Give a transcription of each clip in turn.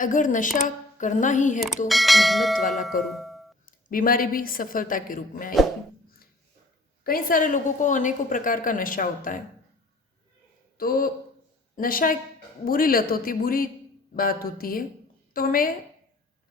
अगर नशा करना ही है तो मेहनत वाला करो, बीमारी भी सफलता के रूप में आएगी। कई सारे लोगों को अनेकों प्रकार का नशा होता है। तो नशा एक बुरी लत होती है, बुरी बात होती है। तो हमें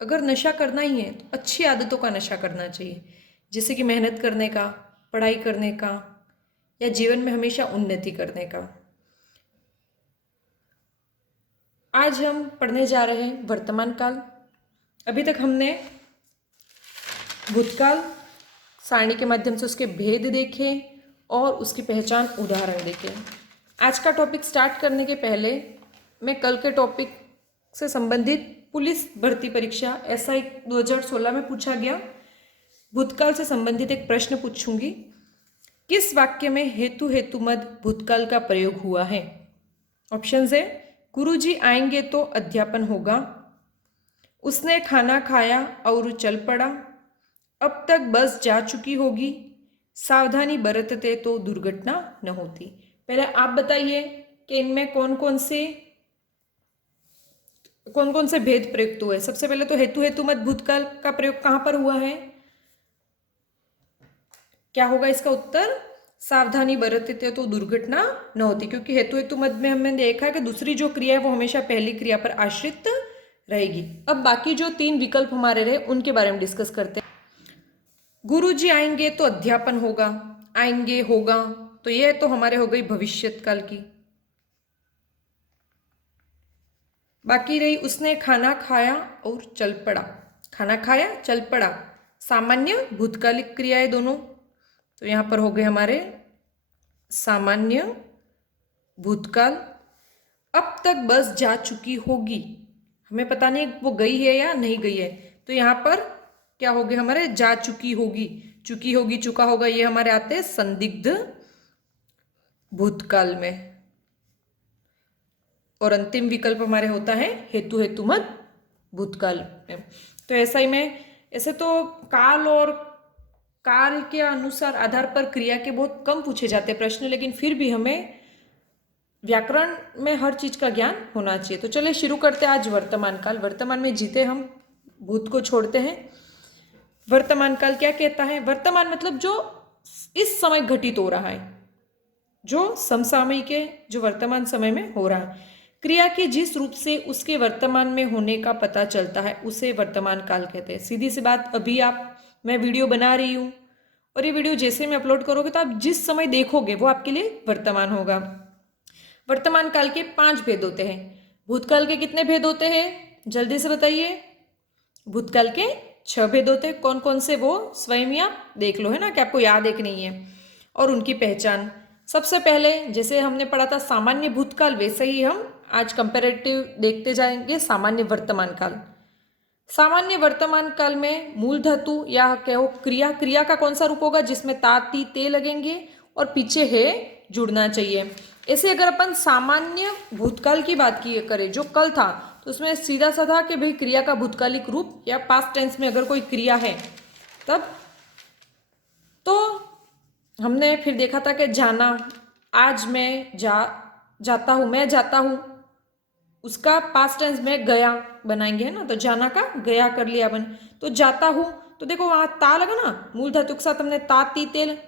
अगर नशा करना ही है तो अच्छी आदतों का नशा करना चाहिए, जैसे कि मेहनत करने का, पढ़ाई करने का, या जीवन में हमेशा उन्नति करने का। आज हम पढ़ने जा रहे हैं वर्तमान काल। अभी तक हमने भूतकाल सारणी के माध्यम से उसके भेद देखे और उसकी पहचान उदाहरण देखे। आज का टॉपिक स्टार्ट करने के पहले मैं कल के टॉपिक से संबंधित पुलिस भर्ती परीक्षा SI 2016 में पूछा गया भूतकाल से संबंधित एक प्रश्न पूछूंगी। किस वाक्य में हेतु हेतुमद भूतकाल का प्रयोग हुआ है? ऑप्शन है, गुरुजी आएंगे तो अध्यापन होगा, उसने खाना खाया और चल पड़ा, अब तक बस जा चुकी होगी, सावधानी बरतते तो दुर्घटना न होती। पहले आप बताइए कि इनमें कौन कौन से भेद प्रयुक्त हुए। सबसे पहले तो हेतु हेतुमत भूतकाल का प्रयोग कहां पर हुआ है? क्या होगा इसका उत्तर? सावधानी बरतते तो दुर्घटना न होती, क्योंकि हेतु हेतुमत में हमने देखा है कि दूसरी जो क्रिया है वो हमेशा पहली क्रिया पर आश्रित रहेगी। अब बाकी जो 3 विकल्प हमारे रहे उनके बारे में डिस्कस करते हैं। गुरुजी आएंगे तो अध्यापन होगा, आएंगे होगा, तो यह तो हमारे हो गई भविष्यत काल की। बाकी रही उसने खाना खाया और चल पड़ा। खाना खाया, चल पड़ा, सामान्य भूतकालिक क्रियाएं दोनों, तो यहां पर हो गए हमारे सामान्य भूतकाल। अब तक बस जा चुकी होगी, हमें पता नहीं वो गई है या नहीं गई है, तो यहां पर क्या हो गए हमारे? जा चुकी होगी, चुकी होगी, चुका होगा, ये हमारे आते हैं संदिग्ध भूतकाल में। और अंतिम विकल्प हमारे होता है हेतु हेतुमत भूतकाल में। तो ऐसा ही में ऐसे तो काल और काल के अनुसार आधार पर क्रिया के बहुत कम पूछे जाते प्रश्न, लेकिन फिर भी हमें व्याकरण में हर चीज का ज्ञान होना चाहिए। तो चलिए शुरू करते हैं आज वर्तमान काल। वर्तमान में जीते हम भूत को छोड़ते हैं। वर्तमान काल क्या कहता है? वर्तमान मतलब जो इस समय घटित हो रहा है, जो समसामयिक है, जो वर्तमान समय में हो रहा है। क्रिया के जिस रूप से उसके वर्तमान में होने का पता चलता है उसे वर्तमान काल कहते हैं। सीधी सी बात, अभी मैं वीडियो बना रही हूँ और ये वीडियो जैसे मैं अपलोड करोगे तो आप जिस समय देखोगे वो आपके लिए वर्तमान होगा। वर्तमान काल के 5 भेद होते हैं। भूतकाल के कितने भेद होते हैं? जल्दी से बताइए। भूतकाल के 6 भेद होते हैं। कौन कौन से वो स्वयं ही आप देख लो, है ना, कि आपको याद एक नहीं है। और उनकी पहचान, सबसे पहले जैसे हमने पढ़ा था सामान्य भूतकाल, वैसे ही हम आज कंपैरेटिव देखते जाएंगे सामान्य वर्तमान काल। सामान्य वर्तमान काल में मूल धातु या कहो क्रिया का कौन सा रूप होगा? जिसमें ता ती ते लगेंगे और पीछे है जुड़ना चाहिए। ऐसे अगर अपन सामान्य भूतकाल की बात की करें जो कल था, तो उसमें सीधा सा था कि भाई क्रिया का भूतकालिक रूप या पास्ट टेंस में अगर कोई क्रिया है तब। तो हमने फिर देखा था कि जाना, आज मैं जाता हूँ, मैं जाता हूँ, उसका पास्ट टेंस में गया बनाएंगे, है ना, तो जाना का गया कर लिया अपन। तो जाता हूँ, तो देखो वहां ता लगा ना, मूल धातु के साथ हमने ता ती तेल,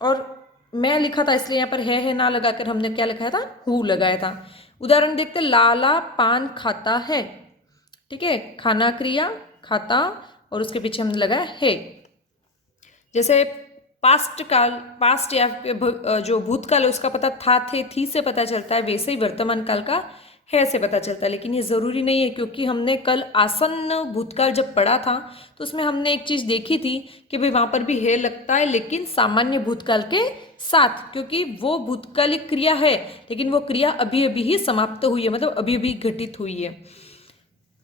और मैं लिखा था इसलिए यहाँ पर है ना लगाकर हमने क्या लिखाया था? हु लगाया था। उदाहरण देखते, लाला पान खाता है। ठीक है, खाना क्रिया, खाता, और उसके पीछे हमने लगाया है। जैसे पास्ट काल, पास्ट या जो भूतकाल है उसका पता था थे थी से पता चलता है, वैसे ही वर्तमान काल का है से पता चलता है। लेकिन ये ज़रूरी नहीं है, क्योंकि हमने कल आसन्न भूतकाल जब पढ़ा था तो उसमें हमने एक चीज़ देखी थी कि भाई वहाँ पर भी है लगता है, लेकिन सामान्य भूतकाल के साथ, क्योंकि वो भूतकालिक क्रिया है लेकिन वो क्रिया अभी अभी ही समाप्त हुई है, मतलब अभी अभी घटित हुई है।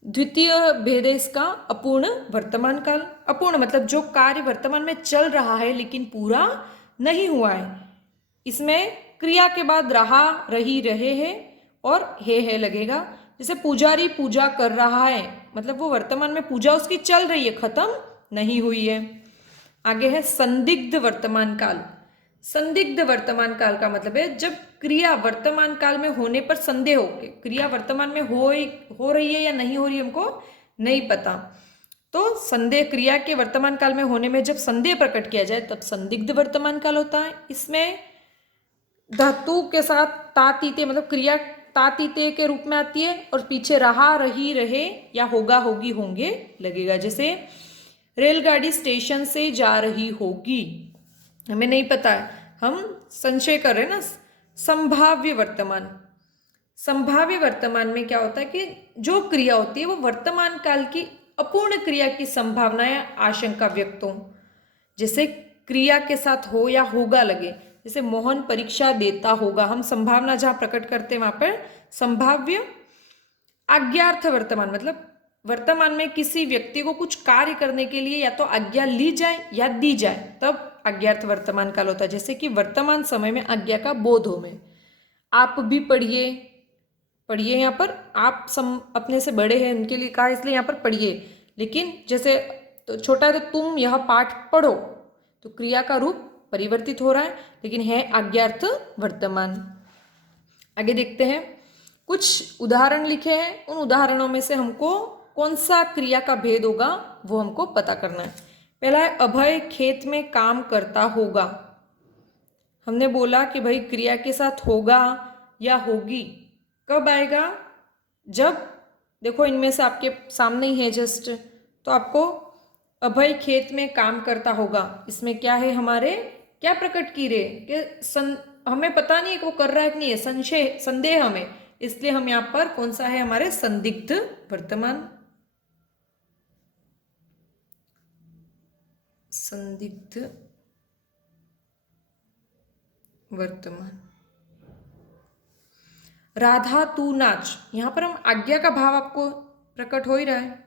द्वितीय भेद है इसका अपूर्ण वर्तमान काल। अपूर्ण मतलब जो कार्य वर्तमान में चल रहा है लेकिन पूरा नहीं हुआ है। इसमें क्रिया के बाद रहा, रही, रहे है और है लगेगा। जैसे पुजारी पूजा कर रहा है, मतलब वो वर्तमान में पूजा उसकी चल रही है, खत्म नहीं हुई है। आगे है संदिग्ध वर्तमान काल। संदिग्ध वर्तमान काल का मतलब है जब क्रिया वर्तमान काल में होने पर संदेह हो कि क्रिया वर्तमान में हो रही है या नहीं हो रही है, हमको नहीं पता। तो संदेह, क्रिया के वर्तमान काल में होने में जब संदेह प्रकट किया जाए तब संदिग्ध वर्तमान काल होता है। इसमें धातु के साथ तातीते मतलब क्रिया तातीते के रूप में आती है और पीछे रहा, रही, रहे या होगा, होगी, होंगे लगेगा। जैसे रेलगाड़ी स्टेशन से जा रही होगी, हमें नहीं पता है, हम संशय कर रहे हैं ना। संभाव्य वर्तमान, संभाव्य वर्तमान में क्या होता है कि जो क्रिया होती है वो वर्तमान काल की अपूर्ण क्रिया की संभावना या आशंका व्यक्त हो। जैसे क्रिया के साथ हो या होगा लगे, जैसे मोहन परीक्षा देता होगा, हम संभावना जहां प्रकट करते हैं वहां पर संभाव्य। आज्ञार्थ वर्तमान मतलब वर्तमान में किसी व्यक्ति को कुछ कार्य करने के लिए या तो आज्ञा ली जाए या दी जाए, तब आज्ञार्थ वर्तमान काल होता है। जैसे कि वर्तमान समय में आज्ञा का बोध हो में, आप भी पढ़िए, पढ़िए यहाँ पर आप अपने से बड़े हैं उनके लिए कहा, इसलिए यहाँ पर पढ़िए। लेकिन जैसे तो छोटा है तो तुम यह पाठ पढ़ो, तो क्रिया का रूप परिवर्तित हो रहा है, लेकिन है आज्ञार्थ वर्तमान। आगे देखते हैं, कुछ उदाहरण लिखे हैं, उन उदाहरणों में से हमको कौन सा क्रिया का भेद होगा वो हमको पता करना है। पहला है अभय खेत में काम करता होगा। हमने बोला कि भाई क्रिया के साथ होगा या होगी कब आएगा, जब देखो इनमें से आपके सामने ही है जस्ट, तो आपको अभय खेत में काम करता होगा, इसमें क्या है, हमारे क्या प्रकट की रे कि हमें पता नहीं कि वो कर रहा है कि नहीं है, संशय, संदेह हमें, इसलिए हम यहाँ पर कौन सा है, हमारे संदिग्ध वर्तमान, संदिग्ध वर्तमान। राधा तू नाच, यहां पर हम आज्ञा का भाव आपको प्रकट हो ही रहा है,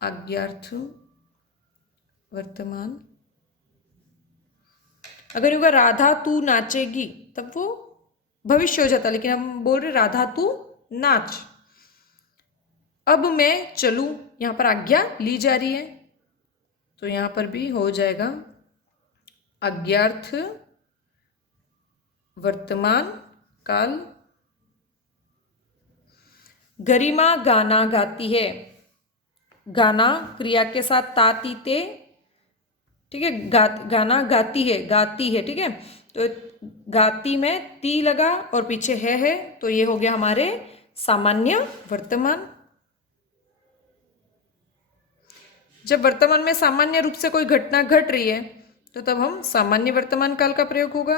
आज्ञार्थ वर्तमान। अगर होगा राधा तू नाचेगी तब वो भविष्य हो जाता, लेकिन हम बोल रहे राधा तू नाच। अब मैं चलूं, यहां पर आज्ञा ली जा रही है, तो यहां पर भी हो जाएगा आज्ञार्थ वर्तमान काल। गरिमा गाना गाती है, गाना क्रिया के साथ तातीते, ठीक है, गाना गाती है, ठीक है, तो गाती में ती लगा और पीछे है, तो ये हो गया हमारे सामान्य वर्तमान। जब वर्तमान में सामान्य रूप से कोई घटना घट रही है तो तब हम सामान्य वर्तमान काल का प्रयोग होगा।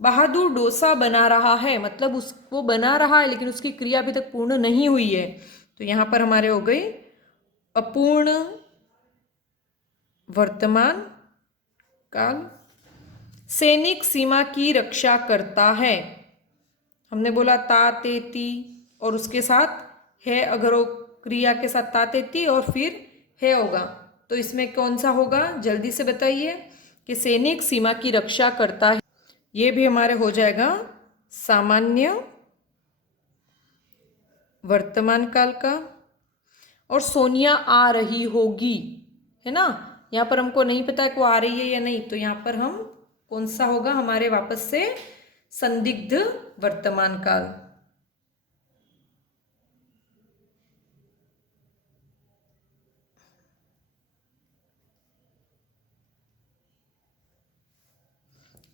बहादुर डोसा बना रहा है, मतलब वो बना रहा है लेकिन उसकी क्रिया अभी तक पूर्ण नहीं हुई है, तो यहां पर हमारे हो गई अपूर्ण वर्तमान काल। सैनिक सीमा की रक्षा करता है, हमने बोला ता ते ती और उसके साथ है, अगर वो क्रिया के साथ ता ते ती और फिर है होगा, तो इसमें कौन सा होगा, जल्दी से बताइए, कि सैनिक सीमा की रक्षा करता है, ये भी हमारे हो जाएगा सामान्य वर्तमान काल का। और सोनिया आ रही होगी, है ना, यहाँ पर हमको नहीं पता है कि वो आ रही है या नहीं, तो यहाँ पर हम कौन सा होगा, हमारे वापस से संदिग्ध वर्तमान काल।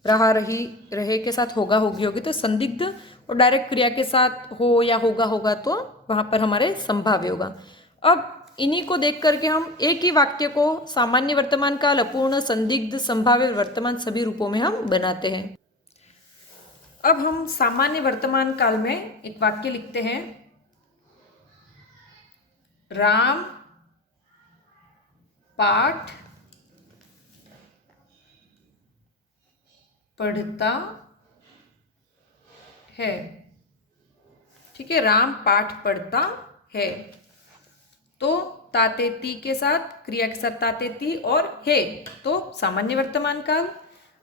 रहा, रही, रहे के साथ होगा, होगी, होगी, तो संदिग्ध, और डायरेक्ट क्रिया के साथ हो या होगा, होगा, तो वहां पर हमारे संभाव्य होगा। अब इन्हीं को देख करके हम एक ही वाक्य को सामान्य वर्तमान काल, अपूर्ण, संदिग्ध, संभाव्य, वर्तमान सभी रूपों में हम बनाते हैं। अब हम सामान्य वर्तमान काल में एक वाक्य लिखते हैं, राम पाठ पढ़ता है, ठीक है, राम पाठ पढ़ता है, तो ताते ती के साथ, क्रिया के साथ ताते ती और है, तो सामान्य वर्तमान काल।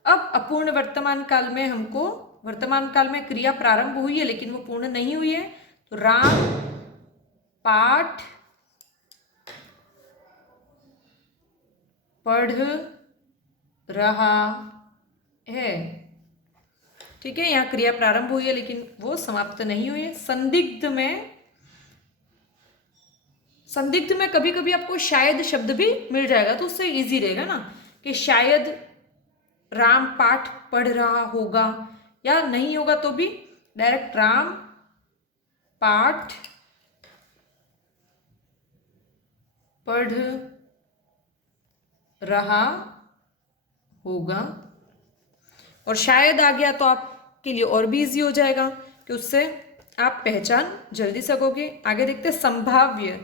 अब अपूर्ण वर्तमान काल में हमको, वर्तमान काल में क्रिया प्रारंभ हुई है लेकिन वो पूर्ण नहीं हुई है, तो राम पाठ पढ़ रहा है। ठीक है, यहाँ क्रिया प्रारंभ हुई है लेकिन वो समाप्त नहीं हुई है। संदिग्ध में कभी कभी आपको शायद शब्द भी मिल जाएगा तो उससे इजी रहेगा ना, कि शायद राम पाठ पढ़ रहा होगा, या नहीं होगा तो भी डायरेक्ट राम पाठ पढ़ रहा होगा। और शायद आ गया तो आपके लिए और भी इजी हो जाएगा कि उससे आप पहचान जल्दी सकोगे। आगे देखते हैं संभाव्य,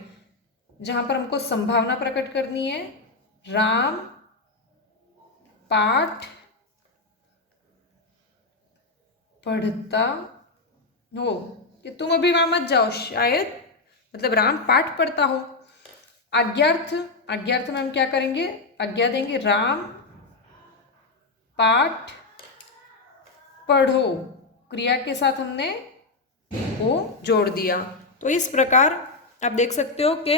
जहां पर हमको संभावना प्रकट करनी है। राम पाठ पढ़ता हो, कि तुम अभी वहां मत जाओ, शायद मतलब राम पाठ पढ़ता हो। आज्ञार्थ में हम क्या करेंगे, आज्ञा देंगे, राम पाठ पढ़ो, क्रिया के साथ हमने वो जोड़ दिया। तो इस प्रकार आप देख सकते हो कि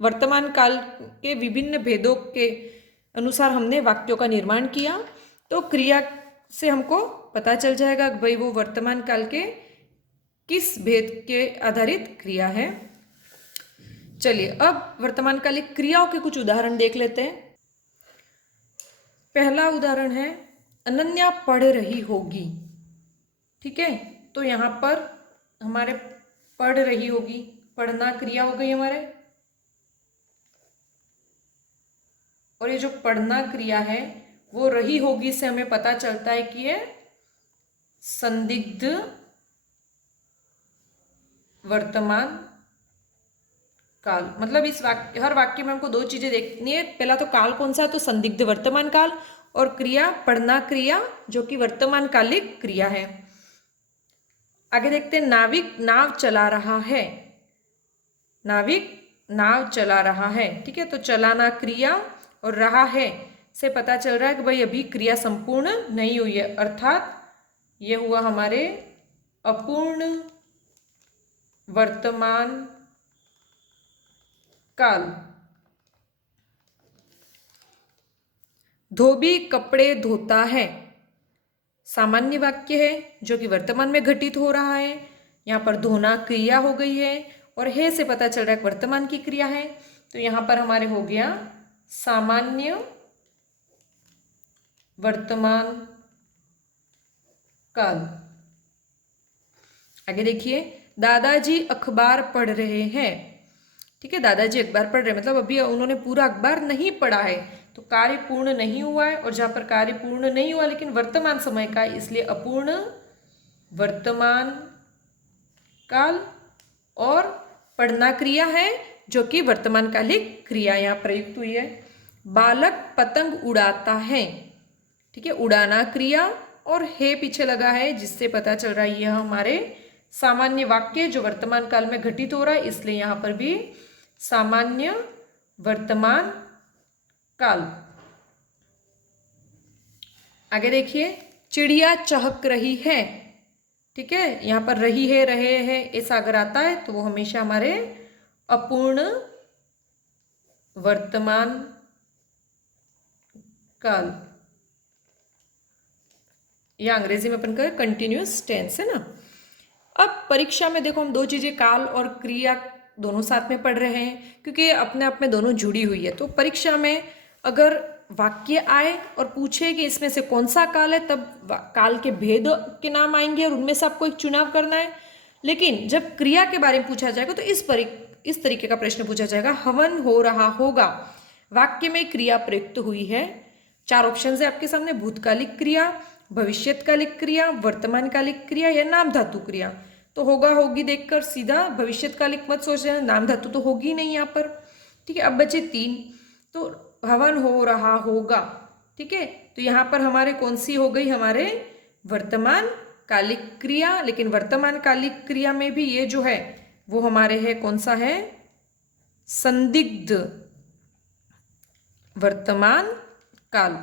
वर्तमान काल के विभिन्न भेदों के अनुसार हमने वाक्यों का निर्माण किया। तो क्रिया से हमको पता चल जाएगा कि भाई वो वर्तमान काल के किस भेद के आधारित क्रिया है। चलिए अब वर्तमान कालिक क्रियाओं के कुछ उदाहरण देख लेते हैं। पहला उदाहरण है अनन्या पढ़ रही होगी। ठीक है, तो यहाँ पर हमारे पढ़ रही होगी, पढ़ना क्रिया हो गई हमारे, और ये जो पढ़ना क्रिया है वो रही होगी से हमें पता चलता है कि ये संदिग्ध वर्तमान काल, मतलब इस वाक्य, हर वाक्य में हमको दो चीजें देखनी है। पहला तो काल कौन सा है, तो संदिग्ध वर्तमान काल, और क्रिया पढ़ना क्रिया जो कि वर्तमान कालिक क्रिया है। आगे देखते हैं नाविक नाव चला रहा है। नाविक नाव चला रहा है। ठीक है, तो चलाना क्रिया और रहा है से पता चल रहा है कि भाई अभी क्रिया संपूर्ण नहीं हुई है, अर्थात ये हुआ हमारे अपूर्ण वर्तमान काल। धोबी कपड़े धोता है, सामान्य वाक्य है जो कि वर्तमान में घटित हो रहा है। यहाँ पर धोना क्रिया हो गई है और है से पता चल रहा है वर्तमान की क्रिया है। तो यहाँ पर हमारे हो गया सामान्य वर्तमान काल। आगे देखिए दादाजी अखबार पढ़ रहे हैं। ठीक है, दादाजी अखबार पढ़ रहे हैं मतलब अभी उन्होंने पूरा अखबार नहीं पढ़ा है, तो कार्य पूर्ण नहीं हुआ है। और जहां पर कार्य पूर्ण नहीं हुआ लेकिन वर्तमान समय का है, इसलिए अपूर्ण वर्तमान काल। और पढ़ना क्रिया है जो कि वर्तमान कालिक क्रिया यहाँ प्रयुक्त हुई है। बालक पतंग उड़ाता है। ठीक है, उड़ाना क्रिया और है पीछे लगा है जिससे पता चल रहा है यह हमारे सामान्य वाक्य जो वर्तमान काल में घटित हो रहा है, इसलिए यहाँ पर भी सामान्य वर्तमान काल। आगे देखिए चिड़िया चहक रही है। ठीक है, यहाँ पर रही है रहे है ऐसा अगर आता है तो वो हमेशा हमारे अपूर्ण वर्तमान काल, या अंग्रेजी में अपन का कंटिन्यूअस टेंस है ना। अब परीक्षा में देखो हम दो चीजें काल और क्रिया दोनों साथ में पढ़ रहे हैं क्योंकि अपने आप में दोनों जुड़ी हुई है। तो परीक्षा में अगर वाक्य आए और पूछे कि इसमें से कौन सा काल है, तब काल के भेद के नाम आएंगे और उनमें से आपको एक चुनाव करना है। लेकिन जब क्रिया के बारे में पूछा जाएगा तो इस तरीके का प्रश्न पूछा जाएगा, हवन हो रहा होगा। वाक्य में क्रिया प्रयुक्त हुई है, चार ऑप्शन है आपके सामने, भूतकालिक क्रिया, भविष्यकालिक क्रिया, वर्तमानकालिक क्रिया या नाम धातु क्रिया। तो होगा होगी देखकर सीधा भविष्यकालिक मत सोच रहे, नाम धातु तो होगी नहीं यहाँ पर। ठीक है, अब बचे तीन, तो हवन हो रहा होगा। ठीक है, तो यहाँ पर हमारे कौन सी हो गई, हमारे वर्तमान कालिक क्रिया। लेकिन वर्तमान कालिक क्रिया में भी ये जो है वो हमारे है कौन सा है, संदिग्ध वर्तमान काल।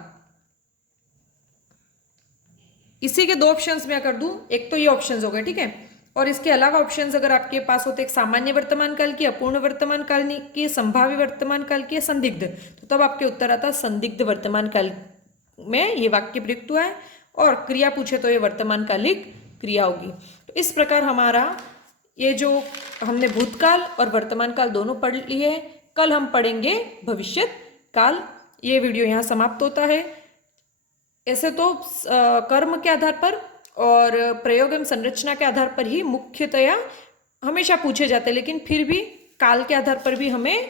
इसी के दो ऑप्शंस मैं कर दूं, एक तो ये ऑप्शंस हो गए। ठीक है, और इसके अलावा ऑप्शंस अगर आपके पास होते एक सामान्य वर्तमान काल की, अपूर्ण वर्तमान काल की, संभाव्य वर्तमान काल की, संदिग्ध, तो तब आपके उत्तर आता संदिग्ध वर्तमान काल में ये वाक्य प्रयुक्त हुआ है। और क्रिया पूछे तो ये वर्तमान कालिक क्रिया होगी। तो इस प्रकार हमारा ये जो हमने भूतकाल और वर्तमान काल दोनों पढ़ लिए हैं। कल हम पढ़ेंगे भविष्य काल। ये वीडियो यहाँ समाप्त होता है। ऐसे तो कर्म के आधार पर और प्रयोग एवं संरचना के आधार पर ही मुख्यतया हमेशा पूछे जाते हैं, लेकिन फिर भी काल के आधार पर भी हमें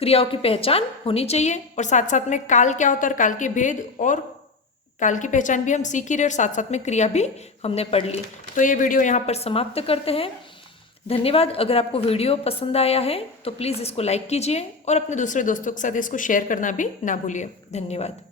क्रियाओं की पहचान होनी चाहिए। और साथ साथ में काल क्या होता है, काल के भेद और काल की पहचान भी हम सीख ही रहे और साथ साथ में क्रिया भी हमने पढ़ ली। तो ये वीडियो यहाँ पर समाप्त करते हैं। धन्यवाद। अगर आपको वीडियो पसंद आया है तो प्लीज़ इसको लाइक कीजिए और अपने दूसरे दोस्तों के साथ इसको शेयर करना भी ना भूलिए। धन्यवाद।